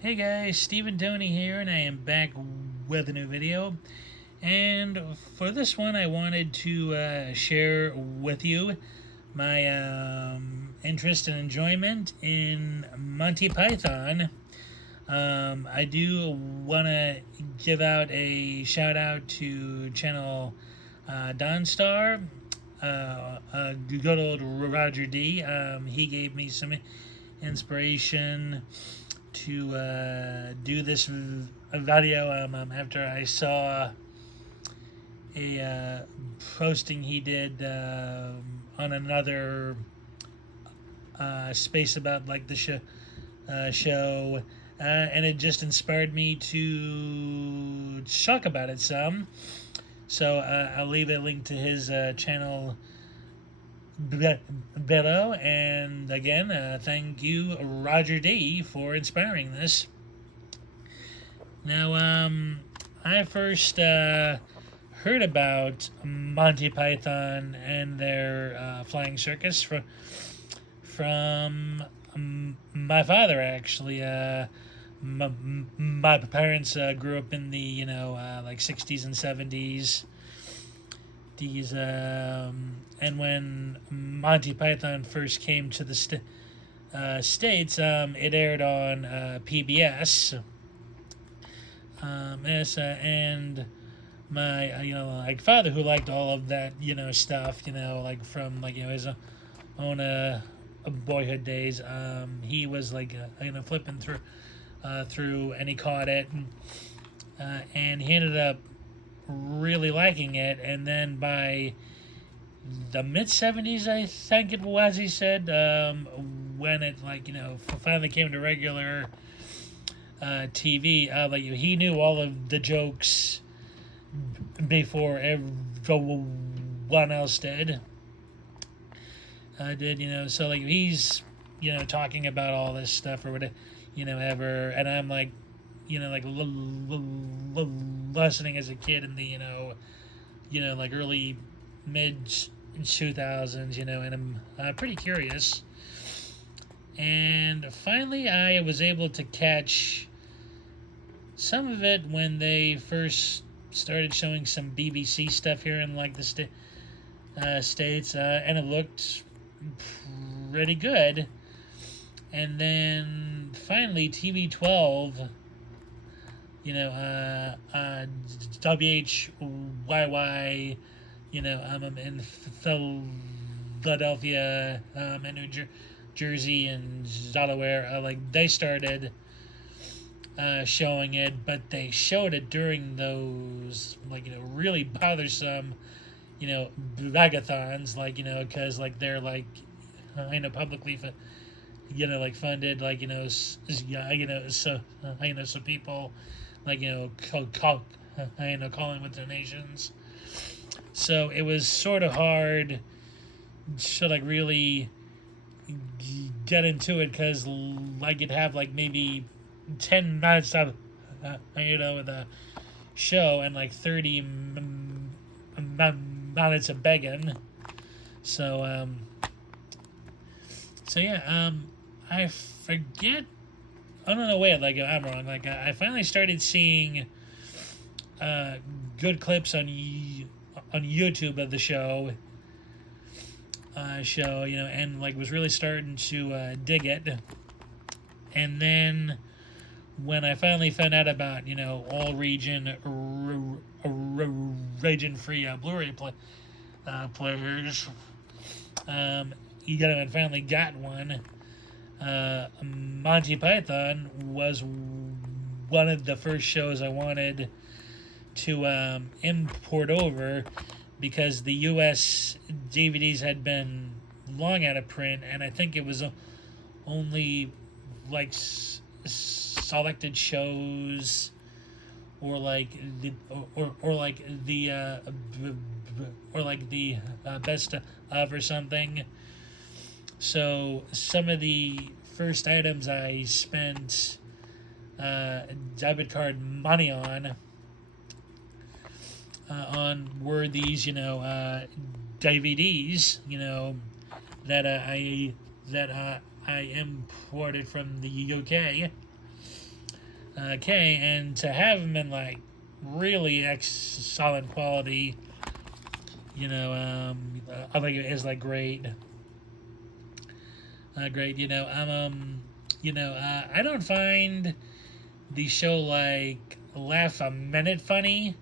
Hey guys, Stephen Tony here, and I am back with a new video. And for this one, I wanted to share with you my interest and enjoyment in Monty Python. I do want to give out a shout out to channel Dawnstar, good old Roger D. He gave me some inspiration to do this video after I saw a posting he did on another space about like the show, and it just inspired me to talk about it some. So I'll leave a link to his channel below. And again, thank you, Roger D, for inspiring this. Now, I first heard about Monty Python and their flying circus from my father, actually. My parents grew up in the like 60s and 70s. These and when Monty Python first came to the states, it aired on PBS. And my like father, who liked all of that stuff, like from like his own boyhood days. He was like flipping through, and he caught it, and he ended up really liking it. And then by the mid 70s, I think it was, he said, when it finally came to regular TV, like he knew all of the jokes before everyone else did. So like he's talking about all this stuff or whatever, ever, and I'm like, like listening as a kid in the like early mid 2000s, and I'm pretty curious. And finally, I was able to catch some of it when they first started showing some BBC stuff here in like the states, and it looked pretty good. And then finally, TV 12, WHYY, I'm in Philadelphia, and New Jersey and Delaware, like they started showing it, but they showed it during those like really bothersome vagathons, like because like they're like publicly like funded, like so so people like calling with donations. So it was sort of hard to like really get into it, because like you'd have like maybe 10 minutes of the show and like 30 minutes of begging. So yeah, I forget. Oh no, wait, like I'm wrong. Like I finally started seeing good clips on YouTube of the show, and like was really starting to dig it. And then when I finally found out about all region free Blu-ray players, and finally got one. Monty Python was one of the first shows I wanted to import over, because the U.S. DVDs had been long out of print, and I think it was only like selected shows, or like or like the best of or something. So some of the first items I spent debit card money on were these DVDs that I imported from the UK. Okay, and to have them in like really solid quality, I think it is like great. Great, I don't find the show like laugh a minute funny,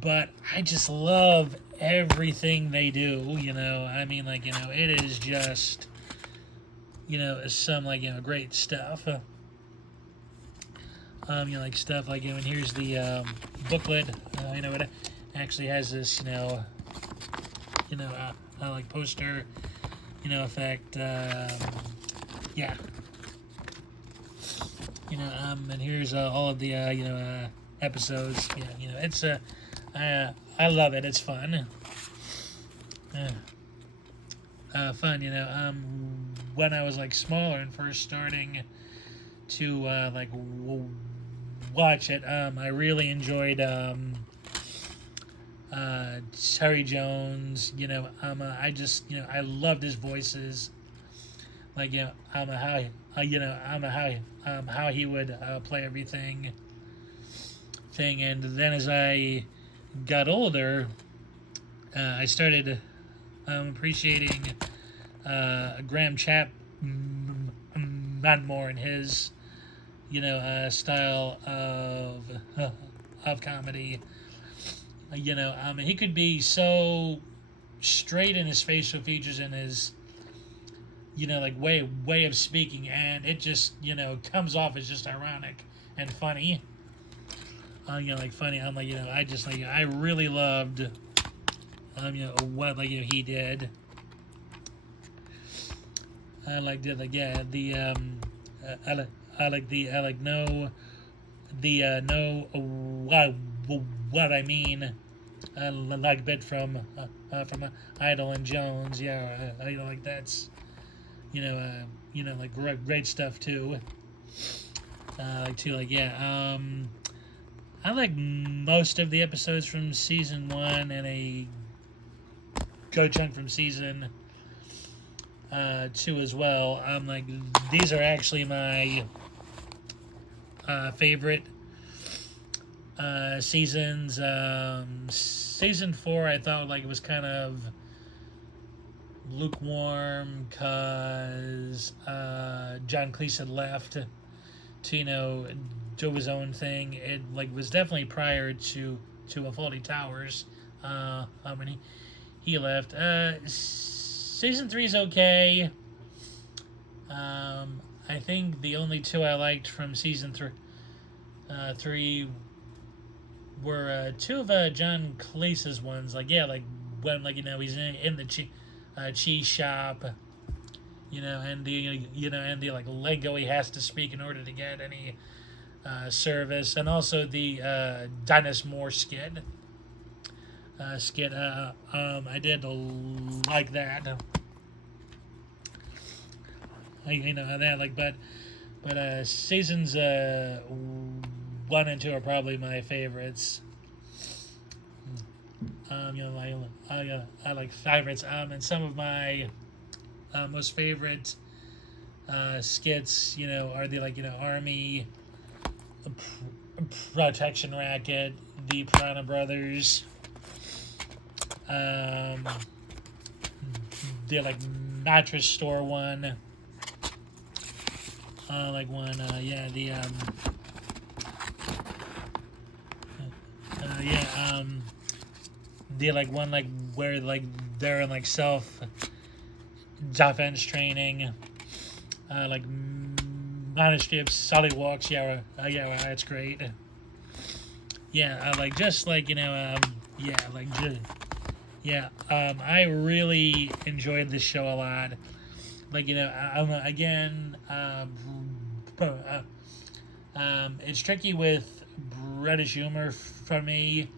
but I just love everything they do. I mean, like, it is just, some like, great stuff. Like stuff like, and here's the booklet. It actually has this, like poster, effect. Yeah. And here's all of the, episodes. Yeah, it's I love it. It's fun. Fun, when I was like smaller and first starting to like watch it, I really enjoyed Terry Jones. I just I loved his voices. Like how how he would play everything. And then as I got older, I started appreciating Graham Chapman more in his style of comedy. He could be so straight in his facial features and his like way of speaking, and it just comes off as just ironic and funny. Like funny. I'm like I just like I really loved what like he did. I like did like yeah the I like the I like know know what I mean. Like bit from Idle and Jones. Yeah, like that's like great stuff too. Like too like yeah. I like most of the episodes from season 1 and a good chunk from season 2 as well. Like these are actually my favorite seasons. Season 4, I thought like it was kind of lukewarm because John Cleese had left to do his own thing. It like was definitely prior to a Faulty Towers. When he left. Season 3 is okay. I think the only two I liked from season 3 were two of John Cleese's ones. Like yeah, like when like he's in the cheese shop. And the like lingo he has to speak in order to get any service, and also the Dennis Moore skit. I did like that. That like, but seasons 1 and 2 are probably my favorites. I like favorites. And some of my most favorite skits, are the like Army Protection Racket, the Piranha Brothers, the like mattress store one, like one, yeah, the the like one like where like they're in like self defense training, like Monastery of Solid Walks. Yeah, that's great. Yeah, like just like yeah, like just yeah. I really enjoyed this show a lot. Like again, it's tricky with British humor for me.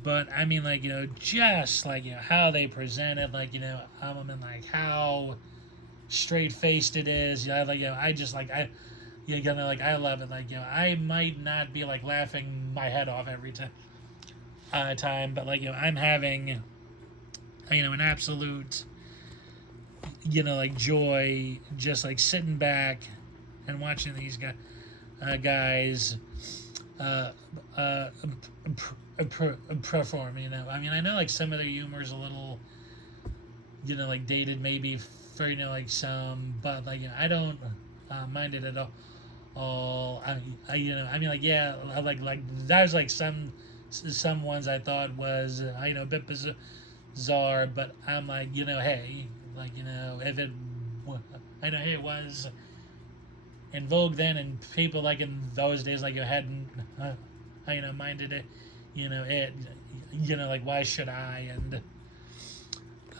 But I mean, like just like how they present it, like and like how straight faced it is. Like I just like like I love it. Like I might not be like laughing my head off every time, but like I'm having an absolute like joy just like sitting back and watching these guys uh, uh, perform. You know, I mean, I know like some of their humor is a little, like dated maybe for like some, but like I don't mind it at all. I mean, like yeah, like there's like some ones I thought was a bit bizarre, but I'm like hey, like if it I know hey, it was in vogue then, and people like in those days like you hadn't minded it, it, like why should I and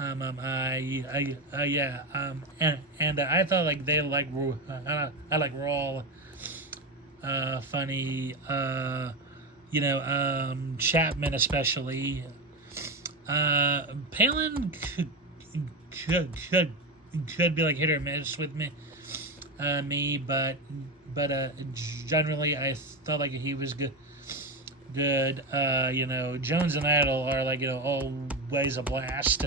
yeah, and I thought like they like were I like were all funny. Chapman especially. Palin could be like hit or miss with me, but generally I thought like he was good. Good. Jones and Idol are like always a blast.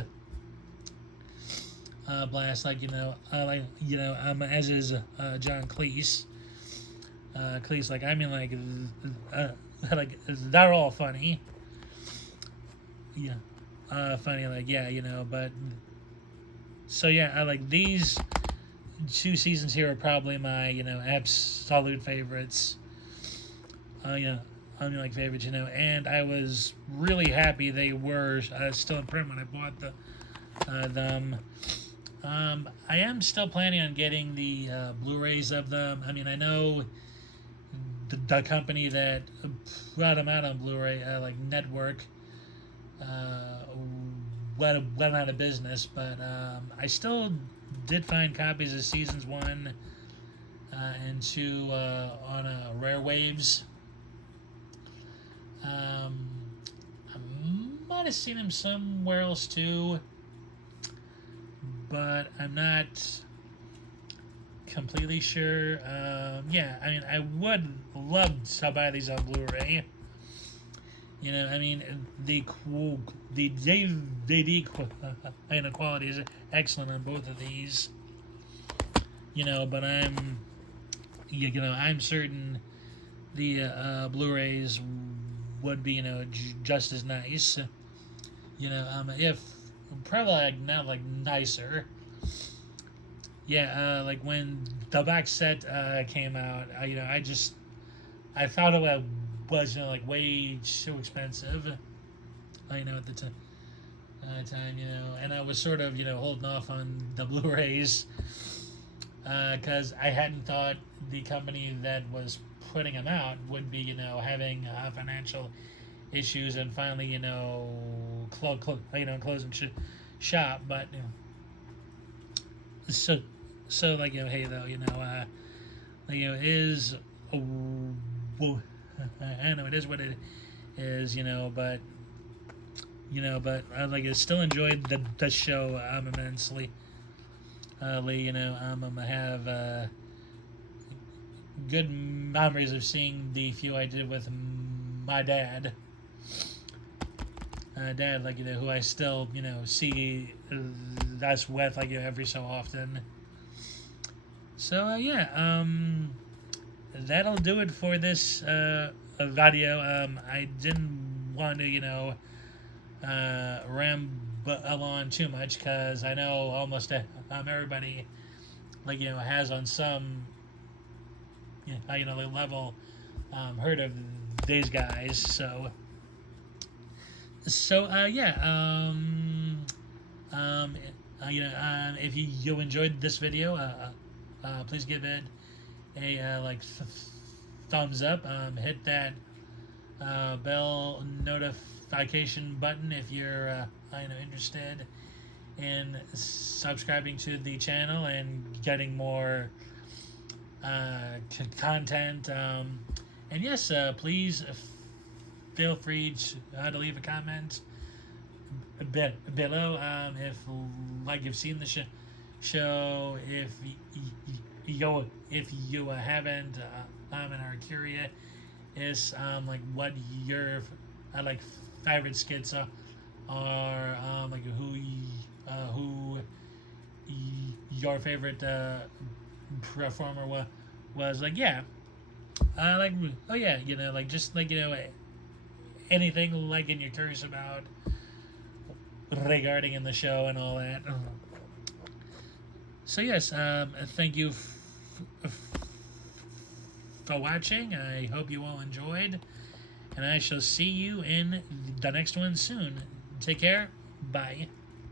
Blast like as is John Cleese. Cleese like I mean like like they're all funny. Yeah. Funny like yeah but so yeah I like these two seasons here are probably my absolute favorites. I mean like favorites and I was really happy they were still in print when I bought them. I am still planning on getting the Blu-rays of them. I mean, I know the company that brought them out on Blu-ray, like Network, went out of business, but I still did find copies of seasons 1 and 2 on Rare Waves. I might have seen them somewhere else too, but I'm not completely sure. Yeah, I mean, I would love to buy these on Blu-ray. I mean, the DVD quality is excellent on both of these. But I'm certain the Blu-rays would be, just as nice. If probably like not like nicer. Yeah, like when the box set came out, I thought it was like way too expensive. At the time, and I was sort of holding off on the Blu-rays because I hadn't thought the company that was putting them out would be having financial issues and finally closing shop, but so like hey though is well, I know it is what it is but I like still enjoyed the show immensely. I have good memories of seeing the few I did with my dad. Dad, like who I still see that's with like every so often. So yeah, that'll do it for this video. I didn't want to ramble on too much because I know almost everybody like has on some level heard of these guys. So yeah, if you enjoyed this video, please give it a thumbs up. Hit that bell notification button if you're interested in subscribing to the channel and getting more content. And yes, please feel free to leave a comment below if you've seen the show, if you haven't and are curious what your favorite skits are, who your favorite performer was. Yeah, Like, oh yeah, you know, like just like, you know, anything like and you're curious about regarding in the show and all that. So yes, thank you for watching. I hope you all enjoyed, and I shall see you in the next one soon. Take care. Bye.